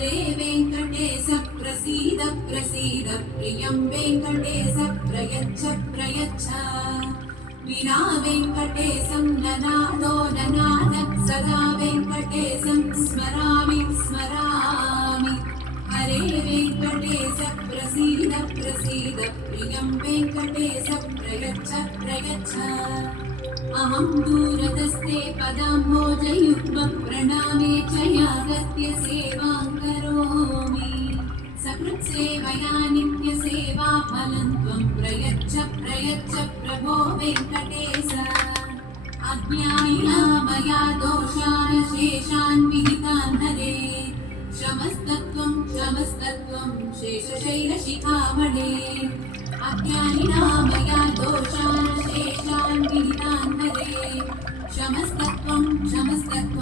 हरे वेङ्कटेश प्रसीद प्रसीद प्रियं वेङ्कटेश प्रयच्छ प्रयच्छ विना वेङ्कटेशं ननादो ननाद सदा वेङ्कटेशं स्मरामि स्मरामि हरे वेङ्कटेश प्रसीद प्रसीद प्रियं वेङ्कटेश प्रयच्छ प्रयच्छ अहं दूरदस्ते पदाम्भोजयुग्मं प्रणामे च यागत्य सेवां करोमि सकृत्सेवया नित्यसेवा फलं त्वं प्रयच्छ प्रयच्छ प्रभो वेङ्कटेश अज्ञानिना मया दोषान् शेषान् विहितान् हरे क्षमस्तत्त्वं क्षमस्तत्त्वं शेषशैलशिखामणे अज्ञानिना मया दोषान् शेषान् विहितान् हरे क्षमस्तत्त्वं क्षमस्तत्त्वं